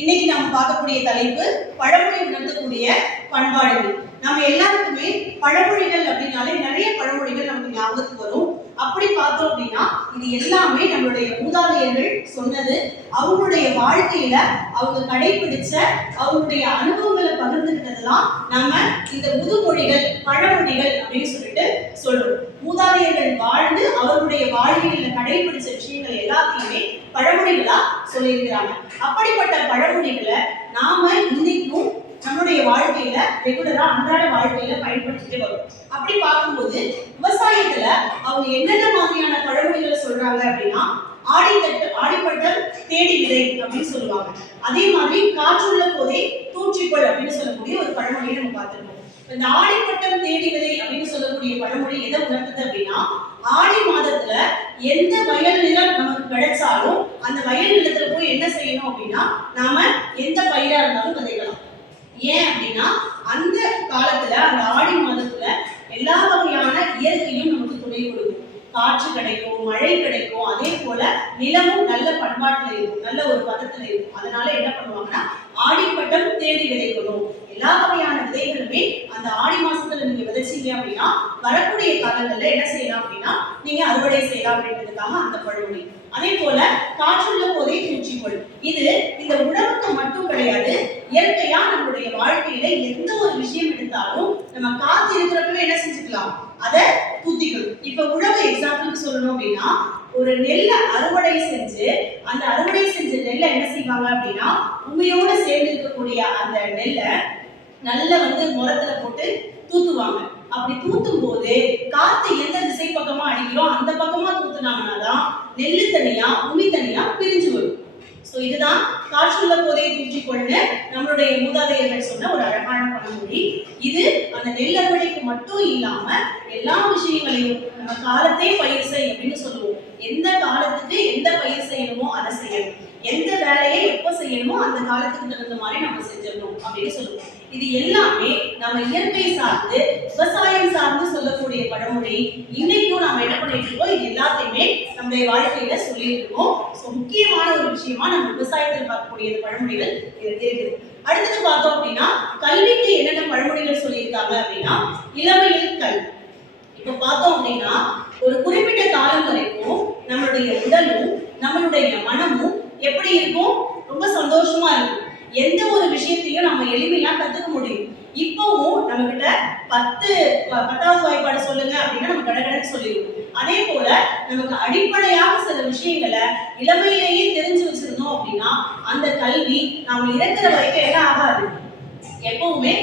இன்னைக்கு நாம் பார்க்கக்கூடிய தலைப்பு பழமொழி உணர்த்தக்கூடிய பண்பாடுகள். நம்ம எல்லாருக்குமே பழமொழிகள் அப்படின்னாலே நிறைய பழமொழிகள் நமக்கு ஞாபகத்துக்கு வரும். அப்படி பார்த்தோம் அப்படின்னா இது எல்லாமே நம்மளுடைய மூதாதையர்கள் சொன்னது. அவங்களுடைய வாழ்க்கையில அவங்க கடைபிடிச்ச அவங்களுடைய அனுபவங்களை பகிர்ந்துக்கிட்டதெல்லாம் நம்ம இந்த முதுமொழிகள் பழமொழிகள் அப்படின்னு சொல்லிட்டு சொல்றோம். மூதாதை அவருடைய அவர்களுடைய கடைபிடிச்ச விஷயங்கள் எல்லாத்தையுமே பழமொழிகளா சொல்லியிருக்கிறாங்க. அப்படிப்பட்ட பழமொழிகளை நாம இன்னைக்கும் நம்மளுடைய வாழ்க்கையில ரெகுலரா அன்றாட வாழ்க்கையில பயன்படுத்திட்டு வரும். அப்படி பார்க்கும்போது விவசாயத்துல அவங்க என்னென்ன மாதிரியான பழமொழிகளை சொல்றாங்க அப்படின்னா ஆடித்தட்டு ஆடிப்பட்டம் தேடி விதை அப்படின்னு சொல்லுவாங்க. அதே மாதிரி காற்றுள்ள போதே தூற்றிக்கொள் அப்படின்னு சொல்லக்கூடிய ஒரு பழமொழியை நம்ம பார்த்துருக்கோம். இந்த ஆடிப்பட்டம் தேடி விதை அப்படின்னு சொல்லக்கூடிய பழமொழி எதை உணர்த்துது அப்படின்னா ஆடி மாதத்துல எந்த வயல் நிலம் நமக்கு கிடைச்சாலும் அந்த வயல் நிலத்துல போய் என்ன செய்யணும் அப்படின்னா நாம எந்த பயிரா இருந்தாலும் விதைக்கலாம். ஏன் அப்படின்னா அந்த காலத்துல அந்த ஆடி மாதத்துல எல்லா வகையான இயற்கையும் நமக்கு துணை கொடுக்கும். காற்று கிடைக்கும் மழை கிடைக்கும் அதே போல நிலமும் நல்ல பண்பாட்டுல இருக்கும் நல்ல ஒரு பதத்துல இருக்கும். அதனால என்ன பண்ணுவாங்கன்னா ஆடிப்பட்டம் தேடி விதைக்கணும். எல்லா வகையான விதைகளுமே அந்த ஆடி மாசத்துல நீங்க விதைச்சீங்க அப்படின்னா வரக்கூடிய காலங்கள்ல என்ன செய்யலாம் அப்படின்னா நீங்க அறுவடை செய்யலாம் அப்படின்றதுக்காக அந்த பழமொழி. அதே போல காற்றுள்ள போதே பூச்சிக்கொள் இது இந்த உணவுக்கு மட்டும் கிடையாது இயற்கையா நம்மளுடைய வாழ்க்கையில எந்த ஒரு விஷயம் எடுத்தாலும் நம்ம காத்து இருக்கிறப்பவே என்ன செஞ்சுக்கலாம்? அதை தூத்திக்கணும் இப்ப உழவு எக்ஸாம்பிளுக்கு சொல்லணும் அப்படின்னா ஒரு நெல்லை அறுவடை செஞ்சு அந்த அறுவடை செஞ்ச நெல்லை என்ன செய்வாங்க அப்படின்னா உண்மையோட சேர்ந்து இருக்கக்கூடிய அந்த நெல்லை நல்லா வந்து முரத்துல போட்டு தூத்துவாங்க. அப்படி தூத்தும் போது காத்து எந்த திசை பக்கமா அடிக்கிறோம் அந்த பக்கமா தூத்துனாங்கன்னா தான் நெல்லு தனியா உமி தனியா பிரிஞ்சு வரும். ஸோ இதுதான் காற்றுள்ள போதை தூற்றிக்கொண்டு நம்மளுடைய மூதாதையர்கள் சொன்ன ஒரு அழகான பழமொழி. இது அந்த நெல் அறுவடைக்கு மட்டும் இல்லாம எல்லா விஷயங்களையும் நம்ம காலத்தை பயிர் செய் அப்படின்னு சொல்லுவோம். எந்த காலத்துக்கு எந்த பயிர் செய்யணுமோ அதை செய்யணும். எந்த வேலையை எப்போ செய்யணுமோ அந்த காலத்துக்கு தகுந்த மாதிரி நம்ம செஞ்சிடணும் அப்படின்னு சொல்லுவோம். இது எல்லாமே நம்ம இயற்கை சார்ந்து விவசாயம் சார்ந்து சொல்லக்கூடிய பழமொழி. இன்னைக்கும் நம்ம என்ன பண்ணிட்டு இருக்கோம்? இது எல்லாத்தையுமே நம்முடைய வாழ்க்கையில சொல்லிட்டு இருக்கோம். ஸோ முக்கியமான ஒரு விஷயமா நம்ம விவசாயத்தில் பார்க்கக்கூடிய பழமொழிகள் இருக்குது. அடுத்தது பார்த்தோம் அப்படின்னா கல்விக்கு என்னென்ன பழமொழிகள் சொல்லியிருக்காங்க அப்படின்னா இளமையில் கல்வி இப்போ பார்த்தோம் அப்படின்னா ஒரு குறிப்பிட்ட காலம் வரைக்கும் நம்மளுடைய உடலும் நம்மளுடைய மனமும் எப்படி இருக்கும்? ரொம்ப சந்தோஷமா இருக்கும். எந்த ஒரு விஷயத்தையும் நம்ம எளிமையா கத்துக்க முடியும். இப்போவும் நம்ம கிட்ட பத்து பத்தாவது வாய்ப்பாடு சொல்லுங்க அப்படின்னா நம்ம கடகடன்னு சொல்லிடுவோம். அதே போல நமக்கு அடிப்படையாக சில விஷயங்களை இளமையிலேயே தெரிஞ்சு வச்சிருந்தோம் அப்படின்னா அந்த கல்வி நாம இறக்குற வரைக்கும் என்ன ஆகாது. எப்பவுமே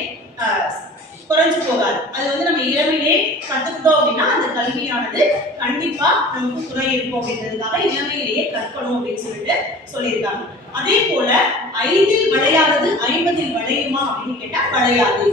குறைஞ்சு போகாது. அது வந்து நம்ம இளமையிலே கத்துக்கிட்டோம் அப்படின்னா அந்த கல்வியானது கண்டிப்பா நமக்கு துணை இருக்கும் அப்படின்றதுக்காக இளமையிலேயே கற்கணும் அப்படின்னு சொல்லிட்டு சொல்லியிருக்காங்க. அதே போல ஐந்தில் வளையாதது ஐம்பதில் வளையுமா அப்படின்னு கேட்டா வளையாது.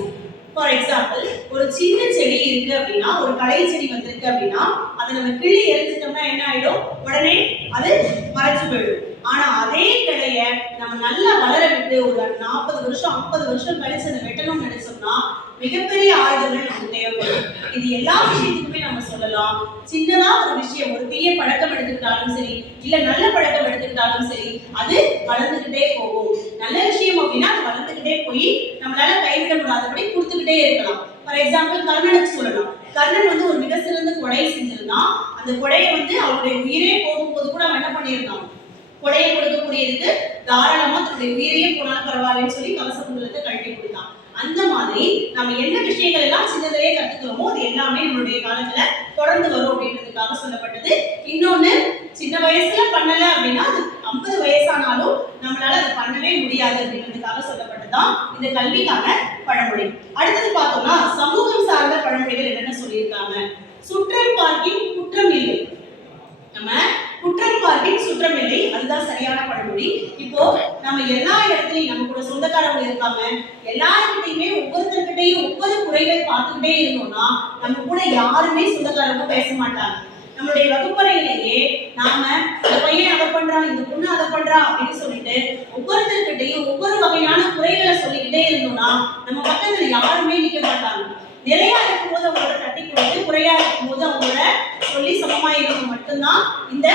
ஃபார் எக்ஸாம்பிள் ஒரு சின்ன செடி இருக்கு அப்படின்னா ஒரு களை செடி வந்திருக்கு அப்படின்னா அதை நம்ம கிள்ளி எரிஞ்சிட்டோம்னா என்ன ஆயிடும்? உடனே அது மறைச்சு போயிடும். ஆனா அதே கிளைய நம்ம நல்லா வளர விட்டு ஒரு நாற்பது வருஷம் ஐம்பது வருஷம் கழிச்சு அதை வெட்டணும்னு நினைச்சோம்னா மிகப்பெரிய ஆயுதங்கள் நமக்கு தேவைப்படும். இது எல்லா விஷயத்துக்குமே நம்ம சொல்லலாம். சின்னதா ஒரு விஷயம் ஒரு தீய பழக்கம் எடுத்துக்கிட்டாலும் சரி இல்ல நல்ல பழக்கம் எடுத்துக்கிட்டாலும் சரி அது வளர்ந்துகிட்டே போகும். நல்ல விஷயம் அப்படின்னா அது வளர்ந்துகிட்டே போய் நம்மளால கைவிட முடியாதபடி கொடுத்துக்கிட்டே இருக்கலாம். ஃபார் எக்ஸாம்பிள் கர்ணனுக்கு சொல்லலாம். கர்ணன் வந்து ஒரு மிக சிறந்த கொடை செஞ்சிருந்தான். அந்த கொடையை வந்து அவருடைய உயிரே போகும்போது கூட அவன் என்ன பண்ணியிருந்தான்? கொடையை கொடுக்கக்கூடியதுக்கு தாராளமா தன்னுடைய உயிரையே போனாலும் பரவாயில்லன்னு சொல்லி கவச குண்டலத்தை கழட்டி கொடுத்தான். அந்த மாதிரி நம்ம என்ன விஷயங்கள் எல்லாம் சின்னதிலேயே கத்துக்கிறோமோ அது எல்லாமே நம்மளுடைய காலத்துல தொடர்ந்து வரும் அப்படின்றதுக்காக சொல்லப்பட்டது. இன்னொன்னு சின்ன வயசுல பண்ணல அப்படின்னா அது ஐம்பது வயசானாலும் நம்மளால அது பண்ணவே முடியாது அப்படின்றதுக்காக சொல்லப்பட்டதுதான் இந்த கல்விக்கான பழமொழி. அடுத்தது பார்த்தோம்னா சமூகம் சார்ந்த பழமொழிகள் என்னென்ன சொல்லியிருக்காங்க? சுற்றம் பார்க்கின் குற்றம் இல்லை நம்ம குற்றம் பார்க்கின் சுற்றம் இல்லை அதுதான் சரியான பழமொழி. இப்போ நம்ம எல்லா இடத்துலையும் நம்ம கூட சொந்தக்காரங்க இருக்காங்க. எல்லாருக்கிட்டையுமே ஒவ்வொருத்தர்கிட்டையும் ஒவ்வொரு குறைகள் பார்த்துக்கிட்டே இருந்தோம்னா நம்ம கூட யாருமே சொந்தக்காரங்க பேச மாட்டாங்க. நம்மளுடைய வகுப்பறையிலேயே நாம இந்த பையன் அதை பண்றான் இந்த பொண்ணு அதை பண்றா அப்படின்னு சொல்லிட்டு ஒவ்வொருத்தர்கிட்டையும் ஒவ்வொரு வகையான குறைகளை சொல்லிக்கிட்டே இருந்தோம்னா நம்ம பக்கத்துல யாருமே நிக்க மாட்டாங்க. நிறையா இருக்கும்போது அவங்களோட தட்டி கொடுத்து குறையா இருக்கும்போது அவங்களோட சொல்லி சமமா இருக்கணும் மட்டும்தான் இந்த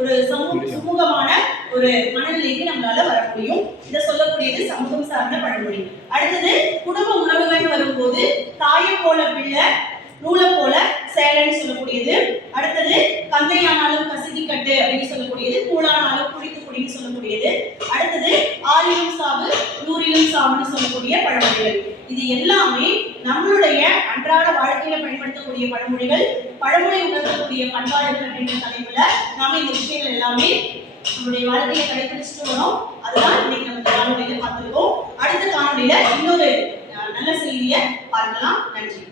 ஒரு சமூக சுமூகமான ஒரு மனநிலைக்கு நம்மளால வர முடியும். இதை சொல்லக்கூடியது சமூகம் சார்ந்த பழமொழி அடுத்தது குடும்ப உறவுகள் வரும்போது தாயை போல பிள்ளை நூலை போல சேலைன்னு சொல்லக்கூடியது. அடுத்தது கந்தையானாலும் கசக்கி கட்டு அப்படின்னு சொல்லக்கூடியது. கூழானாலும் குடித்து குடின்னு சொல்லக்கூடியது. அடுத்தது ஆறிலும் சாவு நூறிலும் சாவுன்னு சொல்லக்கூடிய பழமொழிகள் இது எல்லாமே நம்மளுடைய அன்றாட வாழ்க்கையில பயன்படுத்தக்கூடிய பழமொழிகள் பழமொழி உணர்த்தக்கூடிய பண்பாடுகள் அப்படின்ற தலைப்புல நாம இந்த விஷயங்கள் எல்லாமே நம்முடைய வாழ்க்கையை கடைபிடிச்சிட்டு வரோம். அதுதான் இன்னைக்கு நம்ம இந்த காணொலியில பார்த்துருக்கோம். அடுத்த காணொலியில இன்னொரு நல்ல செய்தியை பார்க்கலாம். நன்றி.